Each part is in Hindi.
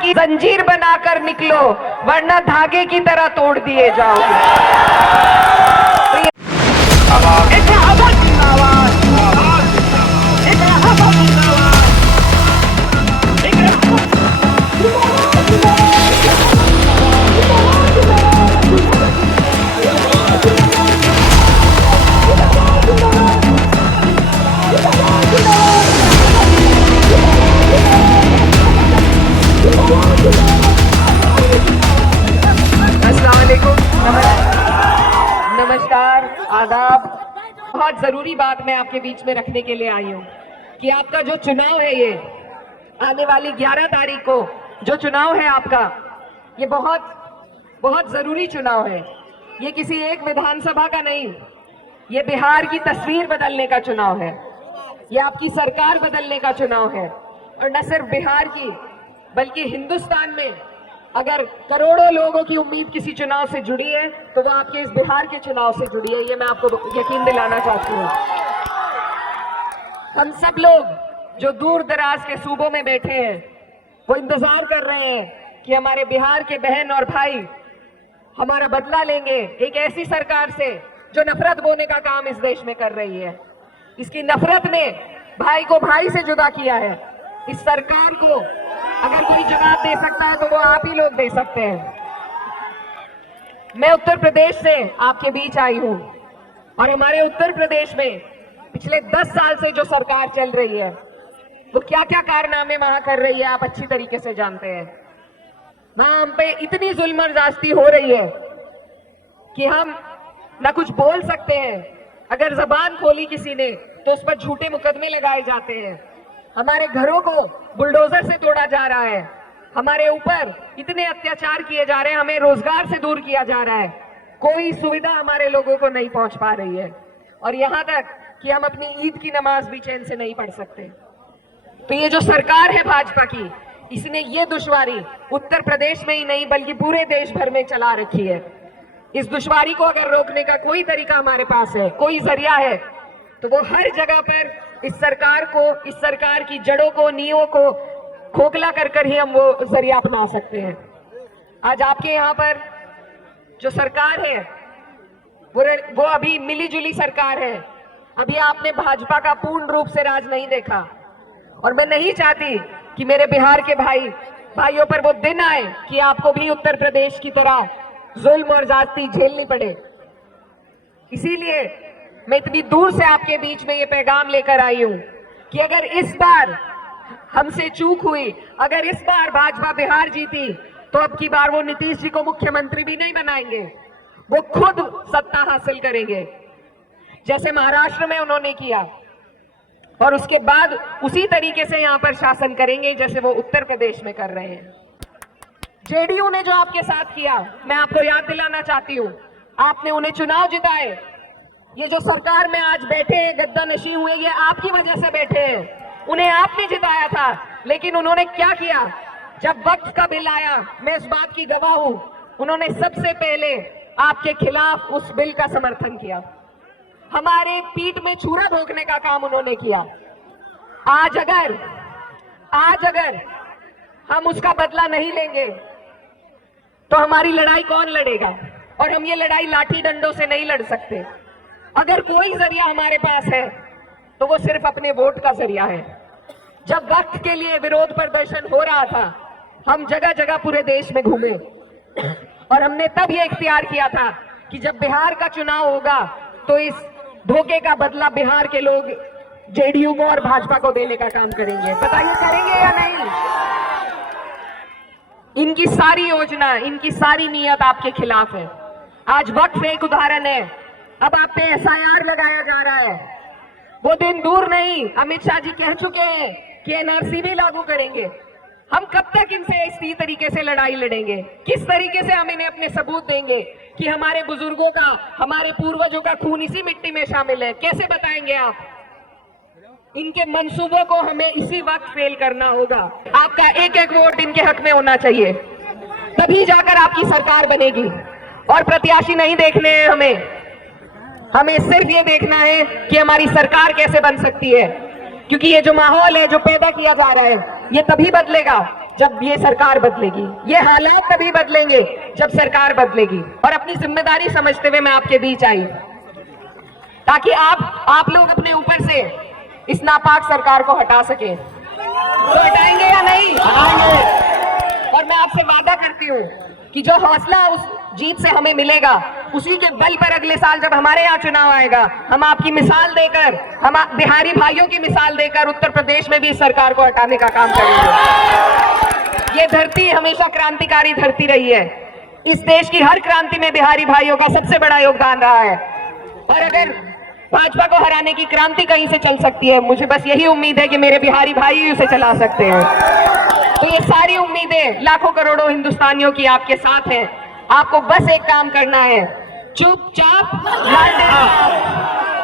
की जंजीर बनाकर निकलो, वरना धागे की तरह तोड़ दिए जाओगे। नमस्कार, आदाब। बहुत जरूरी बात मैं आपके बीच में रखने के लिए आई हूँ कि आपका जो चुनाव है, ये आने वाली 11 तारीख को जो चुनाव है आपका, ये बहुत जरूरी चुनाव है। ये किसी एक विधानसभा का नहीं, ये बिहार की तस्वीर बदलने का चुनाव है, ये आपकी सरकार बदलने का चुनाव है। और न सिर्फ बिहार की बल्कि हिंदुस्तान में अगर करोड़ों लोगों की उम्मीद किसी चुनाव से जुड़ी है तो वो आपके इस बिहार के चुनाव से जुड़ी है, ये मैं आपको यकीन दिलाना चाहती हूँ। हम सब लोग जो दूर दराज के सूबों में बैठे हैं वो इंतजार कर रहे हैं कि हमारे बिहार के बहन और भाई हमारा बदला लेंगे एक ऐसी सरकार से जो नफरत बोने का काम इस देश में कर रही है। इसकी नफरत ने भाई को भाई से जुदा किया है। इस सरकार को अगर कोई जवाब दे सकता है तो वो आप ही लोग दे सकते हैं। मैं उत्तर प्रदेश से आपके बीच आई हूं और हमारे उत्तर प्रदेश में पिछले 10 साल से जो सरकार चल रही है वो क्या क्या कारनामे वहां कर रही है आप अच्छी तरीके से जानते हैं। वहां हम पे इतनी जुल्म और ज्यादती हो रही है कि हम ना कुछ बोल सकते हैं, अगर जबान खोली किसी ने तो उस पर झूठे मुकदमे लगाए जाते हैं। हमारे घरों को बुलडोजर से तोड़ा जा रहा है, हमारे ऊपर इतने अत्याचार किए जा रहे हैं, हमें रोजगार से दूर किया जा रहा है, कोई सुविधा हमारे लोगों को नहीं पहुंच पा रही है। और यहाँ तक कि हम अपनी ईद की नमाज भी चैन से नहीं पढ़ सकते। तो ये जो सरकार है भाजपा की, इसने ये दुश्वारी उत्तर प्रदेश में ही नहीं बल्कि पूरे देश भर में चला रखी है। इस दुश्वारी को अगर रोकने का कोई तरीका हमारे पास है, कोई जरिया है, तो वो हर जगह पर इस सरकार को, इस सरकार की जड़ों को, नींवों को खोखला कर कर ही हम वो जरिया अपना सकते हैं। आज आपके यहाँ पर जो सरकार है वो अभी मिली जुली सरकार है। अभी आपने भाजपा का पूर्ण रूप से राज नहीं देखा और मैं नहीं चाहती कि मेरे बिहार के भाइयों पर वो दिन आए कि आपको भी उत्तर प्रदेश की तरह जुल्म और ज्यादती झेलनी पड़े। इसीलिए मैं इतनी दूर से आपके बीच में ये पैगाम लेकर आई हूं कि अगर इस बार हमसे चूक हुई, अगर इस बार भाजपा बिहार जीती तो अब की बार वो नीतीश जी को मुख्यमंत्री भी नहीं बनाएंगे, वो खुद सत्ता हासिल करेंगे जैसे महाराष्ट्र में उन्होंने किया, और उसके बाद उसी तरीके से यहां पर शासन करेंगे जैसे वो उत्तर प्रदेश में कर रहे हैं। जेडीयू ने जो आपके साथ किया, मैं आपको याद दिलाना चाहती हूं, आपने उन्हें चुनाव जिताए। ये जो सरकार में आज बैठे हैं, गद्दा नशी हुए, ये आपकी वजह से बैठे हैं। उन्हें आपने जिताया था, लेकिन उन्होंने क्या किया? जब वक्त का बिल आया, मैं इस बात की गवाह हूं, उन्होंने सबसे पहले आपके खिलाफ उस बिल का समर्थन किया। हमारे पीठ में छुरा भोंकने का काम उन्होंने किया। आज अगर हम उसका बदला नहीं लेंगे तो हमारी लड़ाई कौन लड़ेगा? और हम ये लड़ाई लाठी डंडों से नहीं लड़ सकते। अगर कोई जरिया हमारे पास है तो वो सिर्फ अपने वोट का जरिया है। जब वक्त के लिए विरोध प्रदर्शन हो रहा था, हम जगह जगह पूरे देश में घूमे और हमने तब ये इख्तियार किया था कि जब बिहार का चुनाव होगा तो इस धोखे का बदला बिहार के लोग जेडीयू को और भाजपा को देने का काम करेंगे। बताइए करेंगे या नहीं? इनकी सारी योजना, इनकी सारी नीयत आपके खिलाफ है। आज वक्त एक उदाहरण है, अब आप पे एसआईआर लगाया जा रहा है। वो दिन दूर नहीं, अमित शाह जी कह चुके हैं कि एनआरसी भी लागू करेंगे। हम कब तक इनसे इसी तरीके से लड़ाई लड़ेंगे? किस तरीके से हम इन्हें अपने सबूत देंगे कि हमारे बुजुर्गों का, हमारे पूर्वजों का खून इसी मिट्टी में शामिल है? कैसे बताएंगे आप? इनके मंसूबों को हमें इसी वक्त फेल करना होगा। आपका एक एक वोट इनके हक में होना चाहिए, तभी जाकर आपकी सरकार बनेगी। और प्रत्याशी नहीं देखने हैं हमें सिर्फ ये देखना है कि हमारी सरकार कैसे बन सकती है। क्योंकि ये जो माहौल है जो पैदा किया जा रहा है, ये तभी बदलेगा जब ये सरकार बदलेगी, ये हालात तभी बदलेंगे जब सरकार बदलेगी। और अपनी जिम्मेदारी समझते हुए मैं आपके बीच आई ताकि आप लोग अपने ऊपर से इस नापाक सरकार को हटा सके। तो हटाएंगे या नहीं? हटाएंगे। और मैं आपसे वादा करती हूँ कि जो हौसला उस जीत से हमें मिलेगा, उसी के बल पर अगले साल जब हमारे यहाँ चुनाव आएगा, हम आपकी मिसाल देकर, हम बिहारी भाइयों की मिसाल देकर उत्तर प्रदेश में भी इस सरकार को हटाने का काम करेंगे। ये धरती हमेशा क्रांतिकारी धरती रही है। इस देश की हर क्रांति में बिहारी भाइयों का सबसे बड़ा योगदान रहा है। और अगर भाजपा को हराने की क्रांति कहीं से चल सकती है, मुझे बस यही उम्मीद है कि मेरे बिहारी भाई ही उसे चला सकते हैं। तो ये सारी उम्मीदें लाखों करोड़ों हिंदुस्तानियों की आपके साथ हैं। आपको बस एक काम करना है, चुपचाप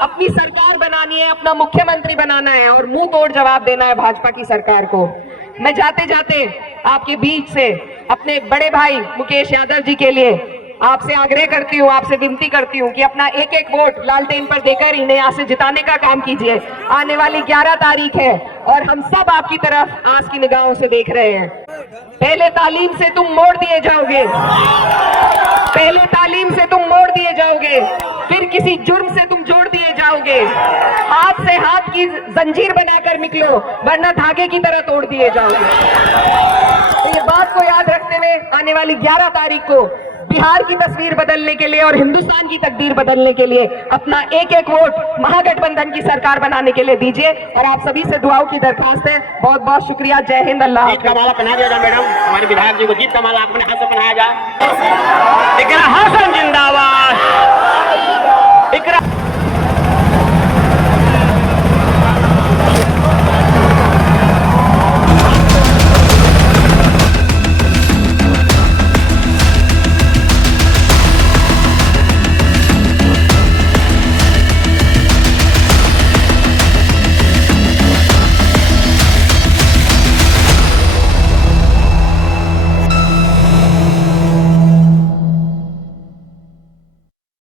अपनी सरकार बनानी है, अपना मुख्यमंत्री बनाना है और मुंह तोड़ जवाब देना है भाजपा की सरकार को। मैं जाते जाते आपके बीच से अपने बड़े भाई मुकेश यादव जी के लिए आपसे आग्रह करती हूँ, आपसे विनती करती हूँ कि अपना एक एक वोट लालटेन पर देकर इन्हें यहाँ से जिताने का काम कीजिए। आने वाली 11 तारीख है और हम सब आपकी तरफ आस की निगाहों से देख रहे हैं। पहले तालीम से तुम मोड़ दिए जाओगे, पहले तालीम से तुम मोड़ दिए जाओगे, फिर किसी जुर्म से तुम जोड़ दिए जाओगे। हाथ से हाथ की जंजीर बनाकर निकलो, वरना धागे की तरह तोड़ दिए जाओगे। तो ये बात को याद रखते हुए आने वाली 11 तारीख को बिहार की तस्वीर बदलने के लिए और हिंदुस्तान की तकदीर बदलने के लिए अपना एक एक वोट महागठबंधन की सरकार बनाने के लिए दीजिए। और आप सभी से दुआओं की दरखास्त है। बहुत बहुत शुक्रिया। जय हिंद। अल्लाह। जीत का माला पहना दिया जाए मैडम, हमारे विधायक जी को जीत का माला अपने हाथ से पहनाया जाए। इकरा हासन जिंदाबाद। इकरा